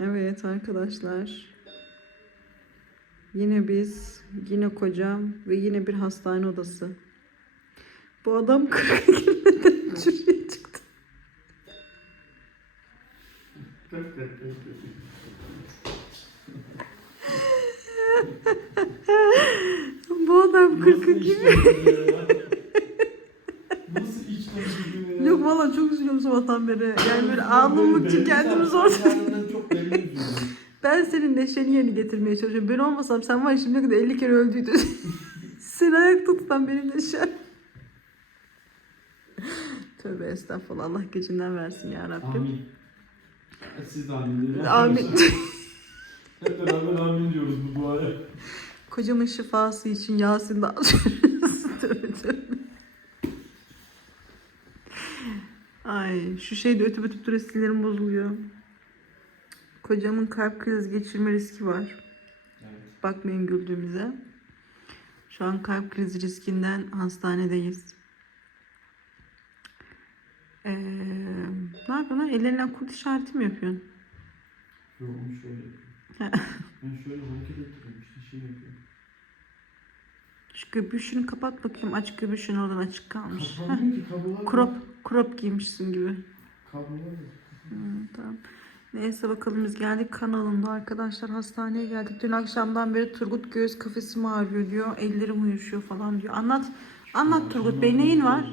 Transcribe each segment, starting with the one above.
Evet arkadaşlar. Yine biz, yine kocam ve yine bir hastane odası. Bu adam 40 girmeden şuraya çıktı. Bu adam 40 Nasıl gibi. Yok valla çok üzülüyorum sabahtan beri. Yani böyle ağlamak için kendimi zor Ben çok belli üzüldüm. Ben senin neşeni yerine getirmeye çalışıyorum. Ben olmasam sen var şimdiye kadar 50 kere öldüydün. Seni ayakta tutan benim neşem. Tövbe estağfurullah. Allah gecinden versin ya Rabbim. Amin. Siz de amin. Amin. Hep beraber amin diyoruz bu duaya. Kocamın şifası için Yasin dağıtıyoruz. tövbe tövbe. Ay şu şeyde ötüp ötüp sinirlerim bozuluyor. Kocamın kalp krizi geçirme riski var. Evet. Bakmayın güldüğümüze. Şu an kalp krizi riskinden hastanedeyiz. Ee, ne yapıyorsun? lan? Ellerinden kurt işareti mi yapıyorsun? Yok onu şöyle yapıyorum. ben şöyle hareket ettiriyorum işte şey yapıyorum. Şu göbüşünü kapat bakayım. Aç göbüşün oradan açık kalmış. Kapanmıyor ki kablolar. Crop, crop giymişsin gibi. Kablolar. Hı, tamam. Neyse bakalım biz geldik kanalında arkadaşlar hastaneye geldik. Dün akşamdan beri Turgut göğüs kafesim ağrıyor diyor. Ellerim uyuşuyor falan diyor. Anlat. Anlat Turgut Bey neyin var?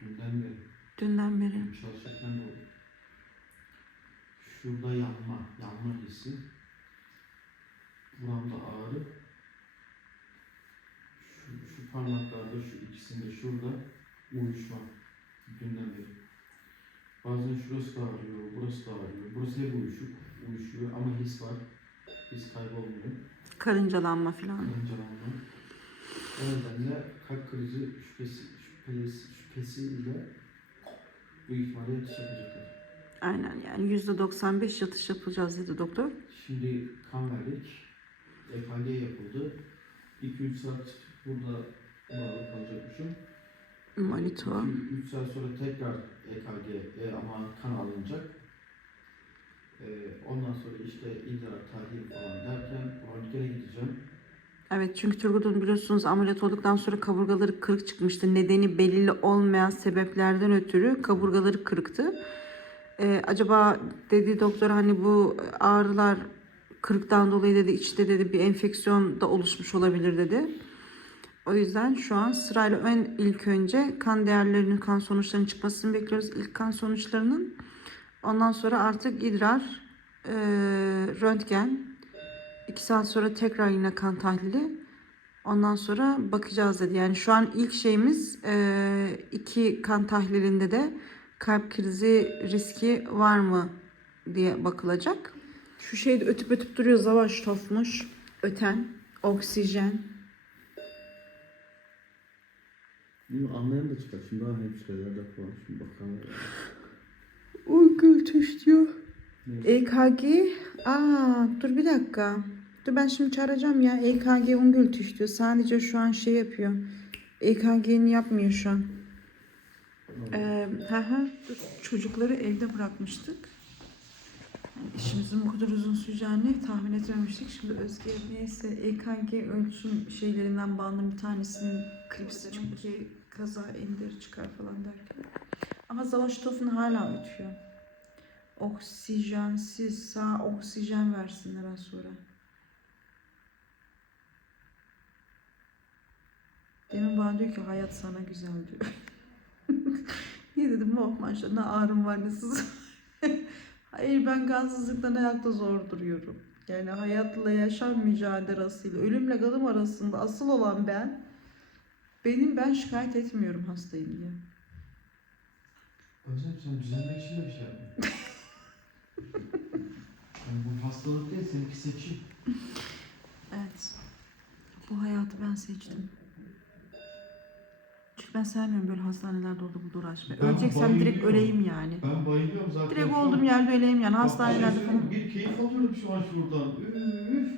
Dünden beri. Dünden beri. Çalışırken de oldu. Şurada yanma, yanma hissi. Buramda ağrı. Şu, şu parmaklarda, şu ikisinde şurada uyuşma. Dünden beri. Bazen şurası da ağrıyor, burası da ağrıyor. Burası hep uyuşuk, uyuşuyor ama his var. His kaybolmuyor. Karıncalanma falan. Karıncalanma. O nedenle kalp krizi şüphesi, şüphesi, şüphesiyle büyük ihtimalle yatış yapacaklar. Aynen yani %95 yatış yapacağız dedi doktor. Şimdi kan verdik. EKG yapıldı. 2-3 saat burada bağlı kalacakmışım. Monitor. 3 saat sonra tekrar EKG e, ama kan alınacak. E, ondan sonra işte idrar, tahlil falan derken röntgene gideceğim. Evet çünkü Turgut'un biliyorsunuz ameliyat olduktan sonra kaburgaları kırık çıkmıştı. Nedeni belirli olmayan sebeplerden ötürü kaburgaları kırıktı. Ee, acaba dedi doktor hani bu ağrılar kırıktan dolayı dedi içte dedi bir enfeksiyon da oluşmuş olabilir dedi. O yüzden şu an sırayla ön ilk önce kan değerlerinin, kan sonuçlarının çıkmasını bekliyoruz. İlk kan sonuçlarının. Ondan sonra artık idrar, e, röntgen, İki saat sonra tekrar yine kan tahlili. Ondan sonra bakacağız dedi. Yani şu an ilk şeyimiz e, iki kan tahlilinde de kalp krizi riski var mı diye bakılacak. Şu şeyde ötüp ötüp duruyor Zavaş Tofmuş. Öten, oksijen. Bunu anlayan da çıkar. Şimdi daha hemşirelerde falan. Şimdi bakalım. O gültüş diyor. EKG. Aa dur bir dakika. Dur ben şimdi çağıracağım ya. EKG ungültüş diyor. Sadece şu an şey yapıyor. EKG'ni yapmıyor şu an. Ee, hı. Dur, Çocukları evde bırakmıştık. İşimizin bu kadar uzun süreceğini tahmin etmemiştik. Şimdi Özge neyse EKG ölçüm şeylerinden bağlı bir tanesinin klipslerin ki kaza indir çıkar falan derken. Ama Zavastof'un hala ötüyor. Oksijensiz sağ oksijen versinler az sonra. Demin bana diyor ki hayat sana güzel diyor. Niye dedim oh maşallah ne ağrım var ne sızım. Hayır ben kansızlıktan ayakta zor duruyorum. Yani hayatla yaşam mücadelesiyle ölümle kalım arasında asıl olan ben benim ben şikayet etmiyorum hastayım diye. Özlem sen düzenlemek için de bir şey yapma. yani bu hastalık değil, seninki seçim. Evet. Bu hayatı ben seçtim. Çünkü ben sevmiyorum böyle hastanelerde orada burada uğraşmayı. Ben Öleceksem direkt bayılıyorum. öleyim yani. Ben bayılıyorum zaten. Direkt şu an- olduğum yerde öleyim yani hastanelerde şey falan. Bir keyif alıyorum şu an şuradan. Üf.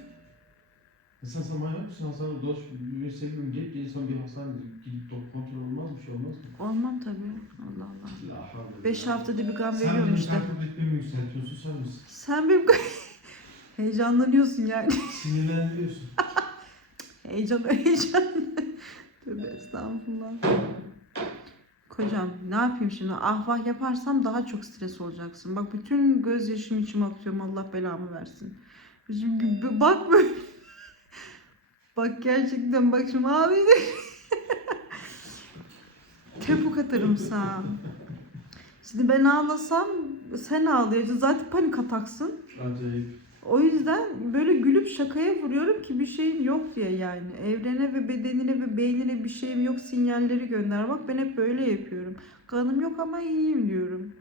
E sen sen manyak mısın? Hastanede dolaş, bir seviyorum gelip insan bir hastanede gidip dok kontrol olmaz mı? Şey olmaz mı? Olmam tabii. Allah Allah. La havle. 5 haftada bir Sen veriyorum benim işte. kalp ritmimi yükseltiyorsun sen misin? Sen benim heyecanlanıyorsun yani. Sinirlendiriyorsun. Heyecan heyecan. Tövbe estağfurullah. Kocam ne yapayım şimdi? Ahvah yaparsam daha çok stres olacaksın. Bak bütün gözyaşımı içime atıyorum. Allah belamı versin. Çünkü bak böyle. bak gerçekten bak şimdi abi Tepuk atarım sana. Şimdi ben ağlasam sen ağlayacaksın. Zaten panik ataksın. Acayip. O yüzden böyle gülüp şakaya vuruyorum ki bir şeyin yok diye yani. Evrene ve bedenine ve beynine bir şeyim yok sinyalleri gönder. Bak ben hep böyle yapıyorum. Kanım yok ama iyiyim diyorum.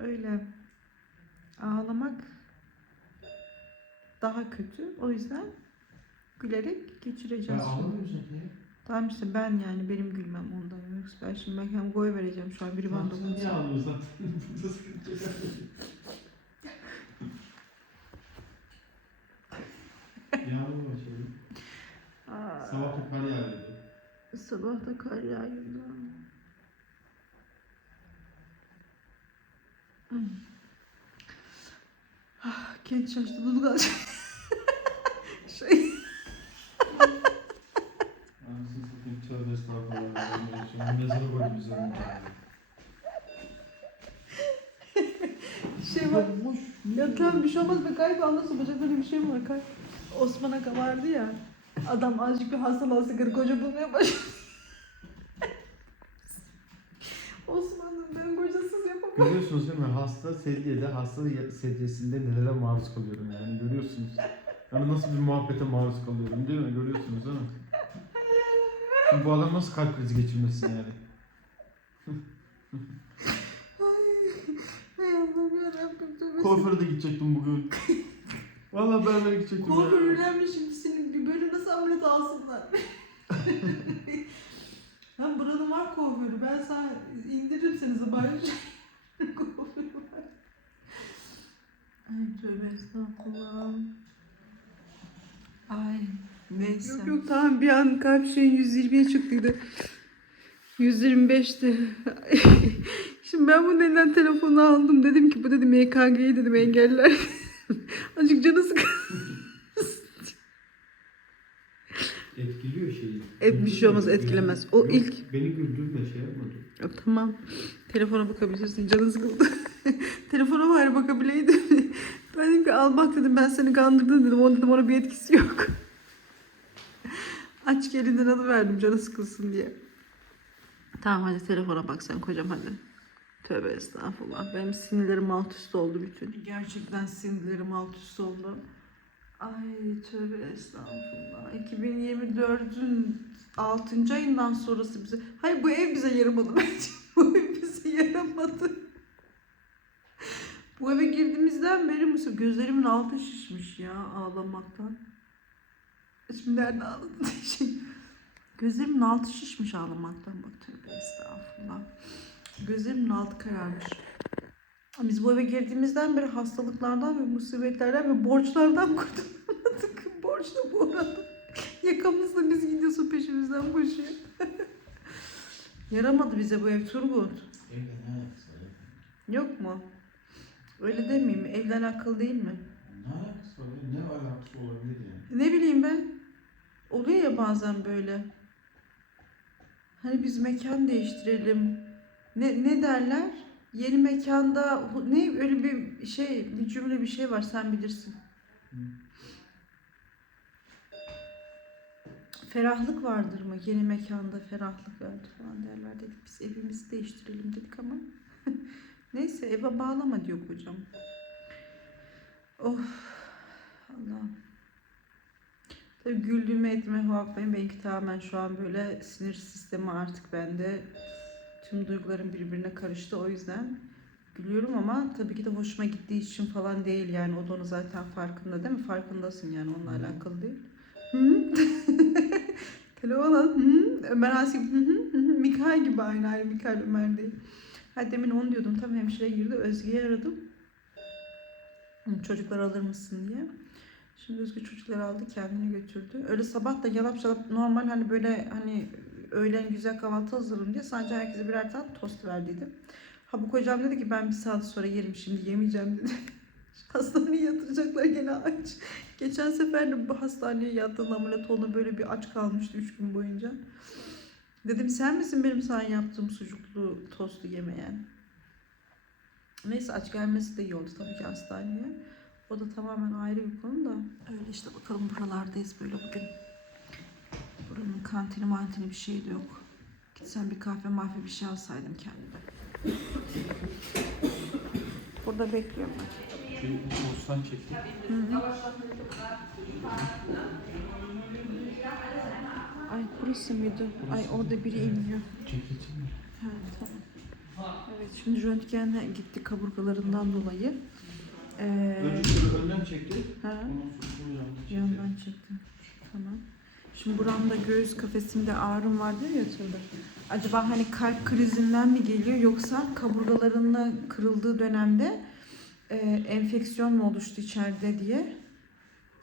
Öyle. Ağlamak daha kötü. O yüzden gülerek geçireceğiz. ağlamıyorsun ya. Tamam işte ben yani benim gülmem ondan. Yoksa ben şimdi ben hem goy vereceğim şu an biri bana Tamam sen niye ağlıyorsun zaten? Burada sıkıntı yok. Yağmur başladı. Aa, Sabah da kar yağıyordu. Sabah da kar yağıyordu. Ah, genç yaşta kalacak. şey, tövbe estağfurullah. Mezara şey var. Ya tamam bir şey olmaz be kayıp anlasın bacaklarında bir şey mi var kayıp. Osman Aga vardı ya. Adam azıcık bir hastalansa karı koca bulmaya başladı. Görüyorsunuz değil mi? Hasta sedyede, hasta sedyesinde nelere maruz kalıyorum yani görüyorsunuz. Yani nasıl bir muhabbete maruz kalıyorum değil mi? Görüyorsunuz değil mi? Şimdi bu adam nasıl kalp krizi geçirmesin yani? Hay Allah'ım yarabbim. tövbe Kuaföre de gidecektim bugün. Vallahi ben de gidecektim Kuaför ya. önemli şimdi senin bir böyle nasıl ameliyat alsınlar. Hem buranın var kuaförü. Ben sana indiririm seni sabahleyin. kuaförü var. Ay tövbe estağfurullah. Ay neyse. Yok yok tamam bir an kalp şeyin 120'ye çıktıydı. 125'ti. Şimdi ben bunun elinden telefonu aldım. Dedim ki bu dedim EKG'yi dedim engeller. Azıcık canı sıkı. Etkiliyor şeyi. Et bir şey olmaz, etkilemez. O Yok, ilk- Beni güldürme şey yapmadı. Ya, tamam. Telefona bakabilirsin. Canın sıkıldı. Telefona bari bakabileydim. ben dedim ki al bak dedim ben seni kandırdım dedim. Onun dedim ona bir etkisi yok. Aç elinden alıverdim canı sıkılsın diye. Tamam hadi telefona bak sen kocam hadi. Tövbe estağfurullah. Benim sinirlerim alt üst oldu bütün. Gerçekten sinirlerim alt üst oldu. Ay tövbe estağfurullah. 2024'ün 6. ayından sonrası bize... Hayır bu ev bize yaramadı bence. bu ev bize yaramadı. bu eve girdiğimizden beri mesela gözlerimin altı şişmiş ya ağlamaktan. Şimdi nerede ağladım şey. Gözlerimin altı şişmiş ağlamaktan. Bak tövbe estağfurullah. Gözlerimin altı kararmış. Biz bu eve girdiğimizden beri hastalıklardan ve musibetlerden ve borçlardan kurtulamadık. Borçla bu arada. Yakamızda biz gidiyorsun peşimizden koşuyor. Yaramadı bize bu ev Turgut. Yok mu? Öyle demeyeyim mi? Evle alakalı değil mi? Ne alakası var? Ne alakası olabilir yani? Ne bileyim ben. Oluyor ya bazen böyle. Hani biz mekan değiştirelim. Ne, ne derler? Yeni mekanda ne öyle bir şey bir cümle bir şey var sen bilirsin. Ferahlık vardır mı? Yeni mekanda ferahlık vardır falan derler dedik. Biz evimizi değiştirelim dedik ama. Neyse eve bağlama diyor kocam. Of Allah'ım. Tabii güldüğüme etme bakmayın. Benimki tamamen şu an böyle sinir sistemi artık bende. Tüm duygularım birbirine karıştı. O yüzden gülüyorum ama tabii ki de hoşuma gittiği için falan değil yani. O da onu zaten farkında değil mi? Farkındasın yani onunla alakalı değil. Hı? Telefon al. Hı? Ömer Hasip. Hı hı hı. Mikail gibi aynı aynı. Mikail Ömer değil. Ha demin onu diyordum. Tam hemşire girdi. Özge'yi aradım. Çocuklar alır mısın diye. Şimdi Özgür çocukları aldı kendini götürdü. Öyle sabah da yalap şalap normal hani böyle hani öğlen güzel kahvaltı hazırlayayım diye sadece herkese birer tane tost verdiydim. Habuk hocam dedi ki ben bir saat sonra yerim şimdi yemeyeceğim dedi. Hastaneye yatıracaklar gene aç. Geçen sefer de bu hastaneye yattığında ameliyat olduğunda böyle bir aç kalmıştı 3 gün boyunca. Dedim sen misin benim sana yaptığım sucuklu tostu yemeyen? Neyse aç gelmesi de iyi oldu tabii ki hastaneye. O da tamamen ayrı bir konu da. Öyle işte bakalım buralardayız böyle bugün. Buranın kantini mantini bir şey de yok. Gitsem bir kahve mahve bir şey alsaydım kendime. Burada bekliyorum. Şu olsan çekti. Ay burası mıydı? Ay orada biri iniyor. Ceketin mi? Ha, tamam. Evet şimdi röntgene gitti kaburgalarından dolayı. Ee, Önce şöyle önden çekti. ha, Ondan sonra çekti. yandan çekti. Tamam. Şimdi buramda göğüs kafesimde ağrım var diyor ya Tülbe. Acaba hani kalp krizinden mi geliyor yoksa kaburgalarının kırıldığı dönemde e, enfeksiyon mu oluştu içeride diye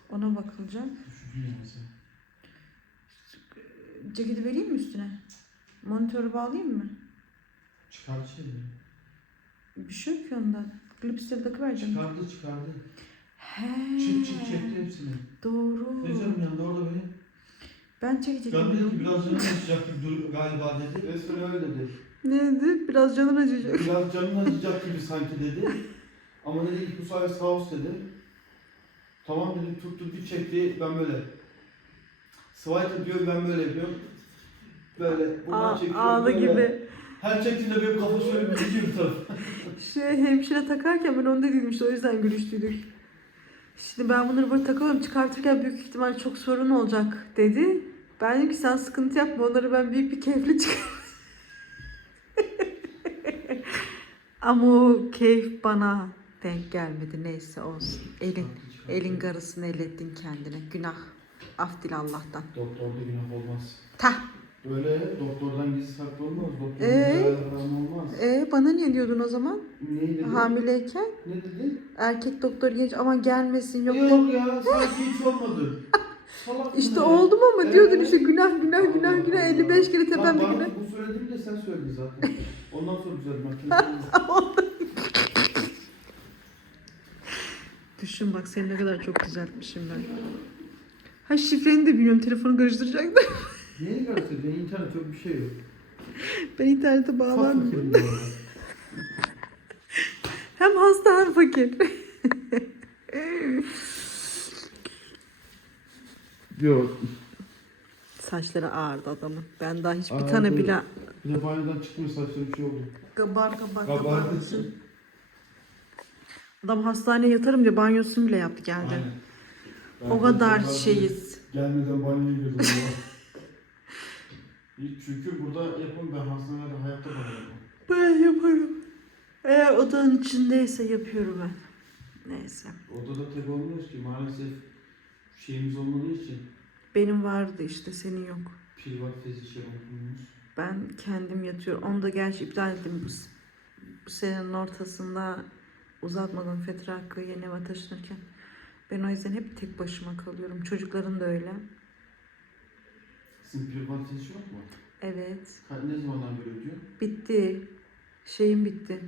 ona bakılacak. Ceketi vereyim mi üstüne? Monitörü bağlayayım mı? Çıkar şey. Bir şey yok ki ondan. Klipsleri takıvereceğim. Çıkardı çıkardı. He. Çık çık çekti hepsini. Doğru. Ne canım yanında orada benim. Ben çekecektim. Ben dedim ki biraz canın acıyacak gibi dur galiba dedi. Resmen öyle dedi. Ne dedi? Biraz canın acıyacak. Biraz canın acıyacak gibi sanki dedi. Ama dedi ilk bu sefer sağ olsun dedi. Tamam dedim tuttu bir çekti ben böyle. Swipe diyor ben böyle yapıyorum. Böyle buradan Aa, çekiyorum ağlı böyle. gibi. Her çektiğinde benim kafa şöyle bir gidiyor bir. Şey hemşire takarken ben dedim işte o yüzden gülüştüydük. Şimdi ben bunları böyle takıyorum çıkartırken büyük ihtimal çok sorun olacak dedi. Ben dedim ki sen sıkıntı yapma onları ben büyük bir keyifle çıkarım. Ama o keyif bana denk gelmedi neyse olsun. Elin, elin garısını ellettin kendine. Günah. Af dile Allah'tan. Doktorda günah olmaz. Tah. Böyle doktordan gizli saklı olmaz. Doktordan Ee? olmaz. E bana niye diyordun o zaman? Ne dedi? Hamileyken Ne dedi? erkek doktor genç ama gelmesin yok. Yok, ya sanki hiç olmadı. İşte oldum ama Evet. diyordun işte günah günah günah günah 55 kere tepemde günah. Bu söylediğimi de sen söyledin zaten. Ondan sonra düzeltmek. Düşün bak seni ne kadar çok düzeltmişim ben. Ha şifreni de bilmiyorum telefonu karıştıracaktım. Görsün? Benim internet yok bir şey yok. Ben internete bağlandım. Hem hasta hem fakir. Yok. Saçları ağırdı adamın. Ben daha hiçbir Ağırdı. tane bile Bir de banyodan çıkmıyor saçları bir şey oldu. kabar kabar Kabardı. kabar. Adam hastaneye yatarım diye banyosunu bile yaptı geldi. Aynen. Ben O kadar şeyiz. Gelmeden banyoya girdim. Çünkü burada yapın ben hastanede hayatta yapmam. Ben yaparım. Eğer odanın içindeyse yapıyorum ben. Neyse. Odada tek olmuyoruz ki maalesef şeyimiz olmadığı için Benim vardı işte senin yok. pil var tezi şey. Ben kendim yatıyorum. Onu da gerçi iptal ettim bu, bu senenin ortasında uzatmadım Fethi Hakkı yeni eve taşınırken. Ben o yüzden hep tek başıma kalıyorum. Çocukların da öyle. Sizin pil var tezi yok mu? Evet. Ha, ne zamandan beri ödüyor? Bitti. Şeyim bitti.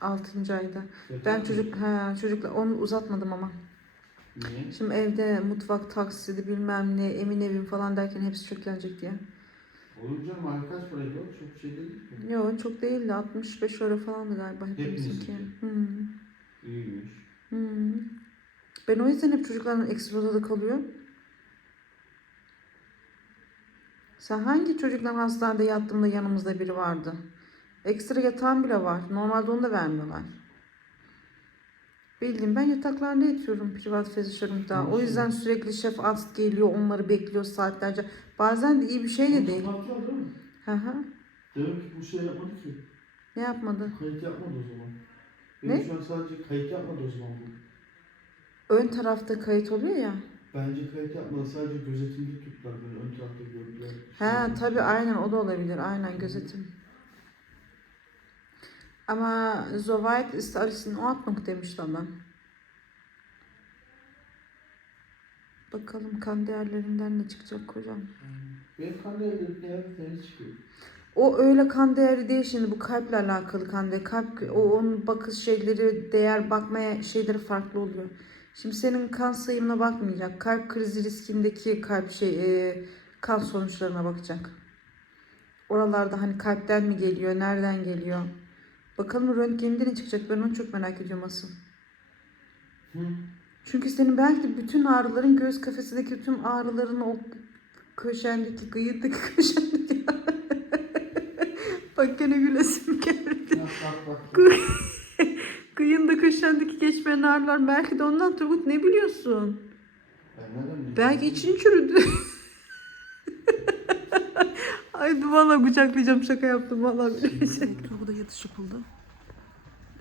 6. ayda. Ben çocuk ha çocukla onu uzatmadım ama. Niye? Şimdi evde mutfak taksidi bilmem ne emin evim falan derken hepsi çok gelecek diye. Olur canım kaç paraydı o? Çok şey değil ki. Yok çok değildi 65 euro falandı galiba hepimizinki. Hmm. İyiymiş. Hmm. Ben o yüzden hep çocuklarla ekstra odada kalıyorum. Sen hangi çocuklar hastanede yattığında yanımızda biri vardı? Ekstra yatağım bile var. Normalde onu da vermiyorlar. Bildiğim ben yataklarda yatıyorum privat fezişlerimde. O yüzden sürekli şef ast geliyor onları bekliyor saatlerce. Bazen de iyi bir şey de değil. Değil mi? Hı hı. Demek ki bu şey yapmadı ki. Ne yapmadı? Kayıt yapmadı o zaman. Ne? Benim şu an sadece kayıt yapmadı o zaman bu. Ön tarafta kayıt oluyor ya. Bence kayıt yapmadı. Sadece gözetimde tuttular böyle ön tarafta gördüler. He tabi aynen o da olabilir. Aynen gözetim. Ama soweit ist alles in Ordnung demişti adam. Bakalım kan değerlerinden ne çıkacak kocam. Benim kan değerlerim genelde temiz çıkıyor. O öyle kan değeri değil şimdi bu kalple alakalı kan değeri. Kalp o onun bakış şeyleri değer bakmaya şeyleri farklı oluyor. Şimdi senin kan sayımına bakmayacak. Kalp krizi riskindeki kalp şey e, kan sonuçlarına bakacak. Oralarda hani kalpten mi geliyor, nereden geliyor? Bakalım röntgeninde ne çıkacak? Ben onu çok merak ediyorum asıl. Hı. Çünkü senin belki bütün ağrıların göğüs kafesindeki tüm ağrıların o köşendeki, kıyıdaki köşendeki Bak gene gülesim geldi. Ya bak bak. Kıyında köşendeki geçmeyen ağrılar belki de ondan Turgut ne biliyorsun? Ben nereden? Belki için çürüdü. Ay valla kucaklayacağım şaka yaptım valla bilecek. Turgut'a yatış yapıldı.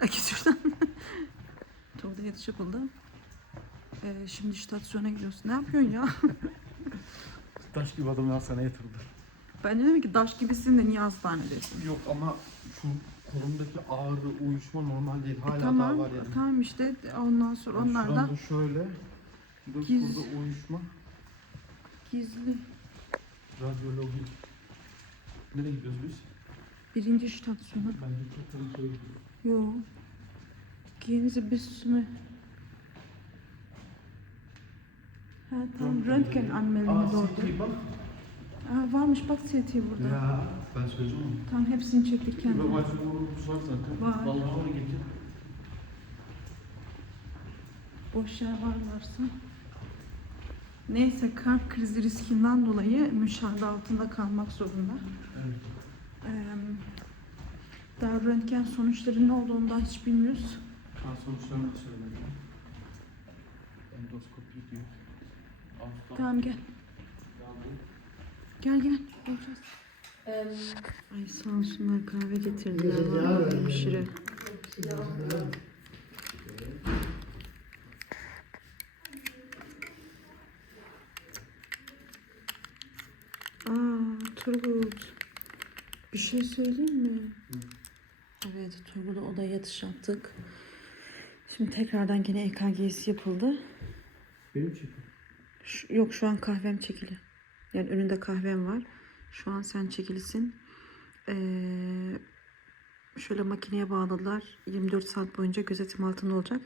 Git şuradan. Turgut'a yatış yapıldı. Ee, şimdi istasyona gidiyorsun. Ne yapıyorsun ya? Taş gibi adamı hastaneye yatırdı. Ben de dedim ki daş gibisin de niye hastanedesin? Yok ama şu kolumdaki ağrı, uyuşma normal değil. Hala tamam, daha var yani. tamam işte ondan sonra Yani onlardan Şurada şöyle. Şurada Giz- burada uyuşma. gizli. Radyoloji. Nereye gidiyoruz biz? Birinci istasyona. Bence çok tehlikeli gidiyoruz. Yo. Genize bis mi? Ha tamam röntgen anmeliniz orada. Bak. Aa, varmış bak CT burada. Ya ben söyleyeceğim onu. Tam hepsini çektik Ve kendine. Wi-Fi borumuz var zaten. Var. Vallahi onu getir. Boş yer varlarsa. Neyse kalp krizi riskinden dolayı müşahede altında kalmak zorunda. Evet. Ee, daha röntgen sonuçları ne olduğunu daha hiç bilmiyoruz. Kan sonuçlarını da söyleyeyim. Endoskopi diyor. Tamam gel. Gel gel. Olacağız. Ay sağ olsunlar kahve getirdiler. Vallahi hemşire. Aa Turgut. Bir şey söyleyeyim mi? Evet Turgut'a oda yatış yaptık. Şimdi tekrardan gene EKG'si yapıldı. Benim çekim. Şu- yok şu an kahvem çekili. Yani önünde kahvem var. Şu an sen çekilisin. Ee, şöyle makineye bağladılar. 24 saat boyunca gözetim altında olacak.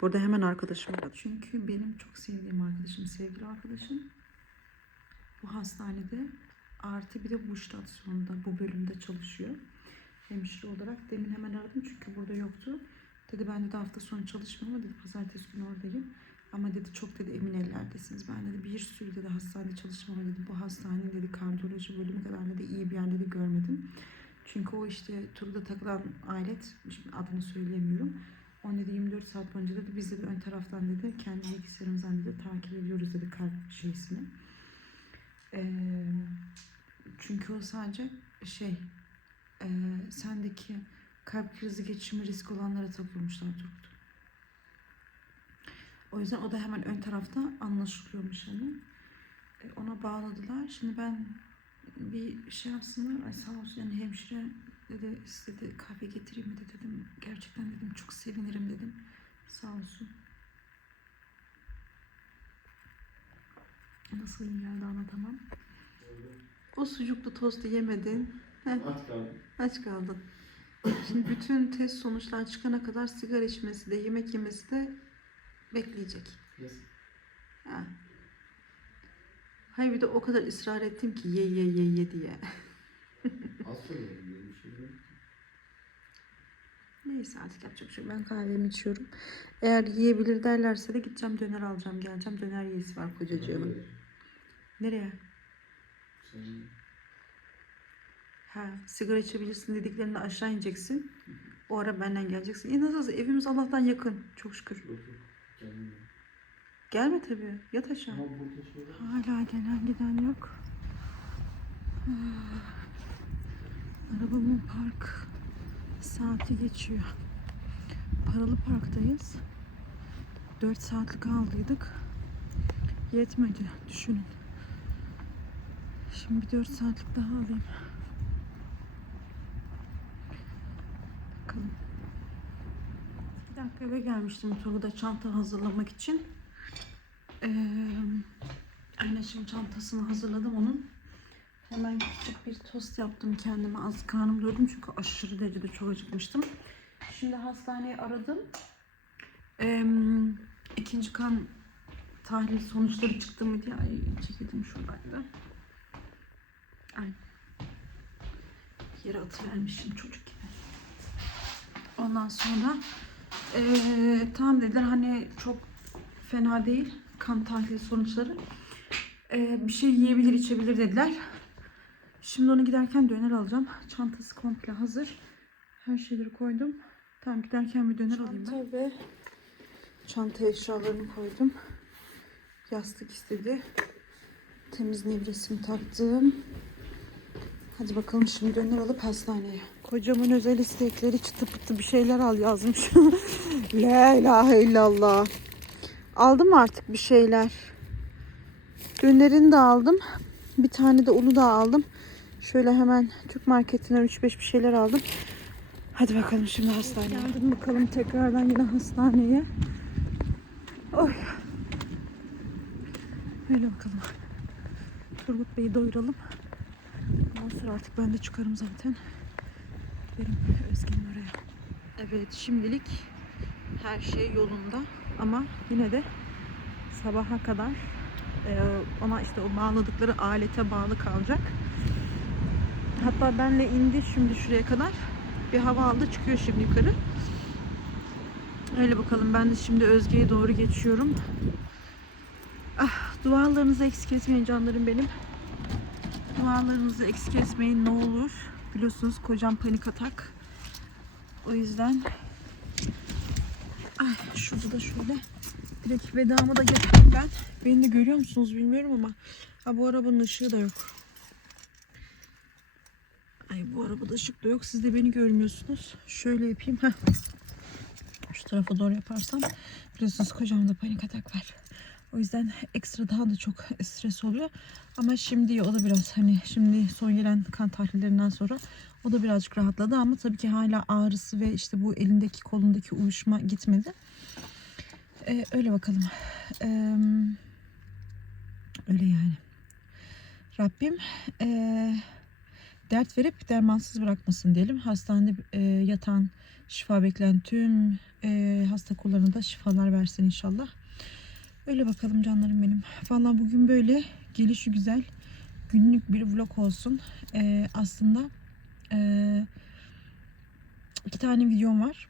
Burada hemen arkadaşım var. Çünkü benim çok sevdiğim arkadaşım, sevgili arkadaşım. Bu hastanede artı bir de bu istasyonda, bu bölümde çalışıyor. Hemşire olarak. Demin hemen aradım çünkü burada yoktu. Dedi ben de hafta sonu çalışmıyorum dedi pazartesi günü oradayım. Ama dedi çok dedi emin ellerdesiniz. Ben dedi bir sürü dedi hastanede çalışmam dedi. Bu hastanenin dedi kardiyoloji bölümü kadar dedi iyi bir yerde de görmedim. Çünkü o işte turda takılan alet, şimdi adını söyleyemiyorum. Onu dedi 24 saat boyunca dedi biz dedi ön taraftan dedi kendi bilgisayarımızdan dedi takip ediyoruz dedi kalp şeysini. Ee, çünkü o sadece şey e, sendeki kalp krizi geçirme riski olanlara takılmışlar Turgut. O yüzden o da hemen ön tarafta anlaşılıyormuş hani. E, ona bağladılar. Şimdi ben bir şey yapsınlar. Ay sağ olsun yani hemşire dedi istedi kahve getireyim mi de dedim. Gerçekten dedim çok sevinirim dedim. Sağ olsun. Nasıl geldi anlatamam. O sucuklu tostu yemedin. Heh. Aç kaldım. Aç kaldın. Şimdi bütün test sonuçlar çıkana kadar sigara içmesi de yemek yemesi de bekleyecek. Yes. Ha. Hayır bir de o kadar ısrar ettim ki ye ye ye ye diye. Az söyledim bir şey yok. Neyse artık yapacak şey. Ben kahvemi içiyorum. Eğer yiyebilir derlerse de gideceğim döner alacağım geleceğim. Döner yiyesi var kocacığımın. Nereye? Senin Ha, sigara içebilirsin dediklerinde aşağı ineceksin. O ara benden geleceksin. En az evimiz Allah'tan yakın. Çok şükür. yok yok. Kendim. Gelme tabii. Yat aşağı. Ama burada şey. Hala gelen giden yok. Arabamın park saati geçiyor. Paralı parktayız. 4 saatlik aldıydık. Yetmedi düşünün. Şimdi bir 4 saatlik daha alayım. Bakalım. Bir dakika eve gelmiştim Turgut'a çanta hazırlamak için. Ee, aynen şimdi çantasını hazırladım onun. Hemen küçük bir tost yaptım kendime. Az karnım doyurdum çünkü aşırı derecede çok acıkmıştım. Şimdi hastaneyi aradım. Ee, ikinci kan tahlil sonuçları çıktı mı diye ay çekildim şuradaydı. Ay. Yere atıvermişim çocuk gibi. Ondan sonra eee tamam dediler hani çok fena değil kan tahlili sonuçları. Eee, bir şey yiyebilir içebilir dediler. Şimdi onu giderken döner alacağım. Çantası komple hazır. Her şeyleri koydum. Tamam giderken bir döner alayım ben. ve çanta eşyalarını koydum. Yastık istedi. Temiz nevresimi taktım. Hadi bakalım şimdi döner alıp hastaneye. Kocamın özel istekleri çıtı pıtı bir şeyler al yazmış. La ilahe illallah. Aldım artık bir şeyler. Dönerini de aldım. Bir tane de unu da aldım. Şöyle hemen Türk marketinden 3-5 bir şeyler aldım. Hadi bakalım şimdi hastaneye. Geldim bakalım tekrardan yine hastaneye. Oy. Öyle bakalım. Turgut Bey'i doyuralım. Ondan sonra artık ben de çıkarım zaten. Giderim Özge'nin oraya. Evet şimdilik her şey yolunda ama yine de sabaha kadar e, ona işte o bağladıkları alete bağlı kalacak. Hatta benle indi şimdi şuraya kadar. Bir hava aldı çıkıyor şimdi yukarı. Öyle bakalım ben de şimdi Özge'ye doğru geçiyorum. Ah, dualarınızı eksik etmeyin canlarım benim. Dualarınızı eksik etmeyin ne olur. Biliyorsunuz kocam panik atak. O yüzden Ay şurada da şöyle direkt vedamı da getirdim ben. Beni de görüyor musunuz bilmiyorum ama ha bu arabanın ışığı da yok. Ay bu arabada ışık da yok. Siz de beni görmüyorsunuz. Şöyle yapayım. Heh. Şu tarafa doğru yaparsam biliyorsunuz kocamda panik atak var. O yüzden ekstra daha da çok stres oluyor. Ama şimdi o da biraz hani şimdi son gelen kan tahlillerinden sonra o da birazcık rahatladı ama tabii ki hala ağrısı ve işte bu elindeki kolundaki uyuşma gitmedi. Ee, öyle bakalım. Ee, öyle yani. Rabbim ee, dert verip dermansız bırakmasın diyelim. Hastanede ee, yatan, şifa bekleyen tüm ee, hasta kullarına da şifalar versin inşallah. Öyle bakalım canlarım benim. Vallahi bugün böyle gelişi güzel günlük bir vlog olsun. Ee, aslında ee, iki tane videom var.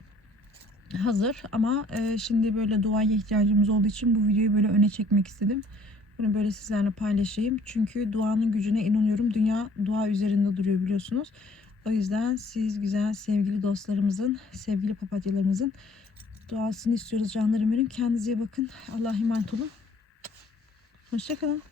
Hazır ama e, şimdi böyle duaya ihtiyacımız olduğu için bu videoyu böyle öne çekmek istedim. Bunu böyle sizlerle paylaşayım. Çünkü duanın gücüne inanıyorum. Dünya dua üzerinde duruyor biliyorsunuz. O yüzden siz güzel sevgili dostlarımızın, sevgili papatyalarımızın duasını istiyoruz canlarım benim. Kendinize iyi bakın. Allah'a emanet olun. Hoşçakalın.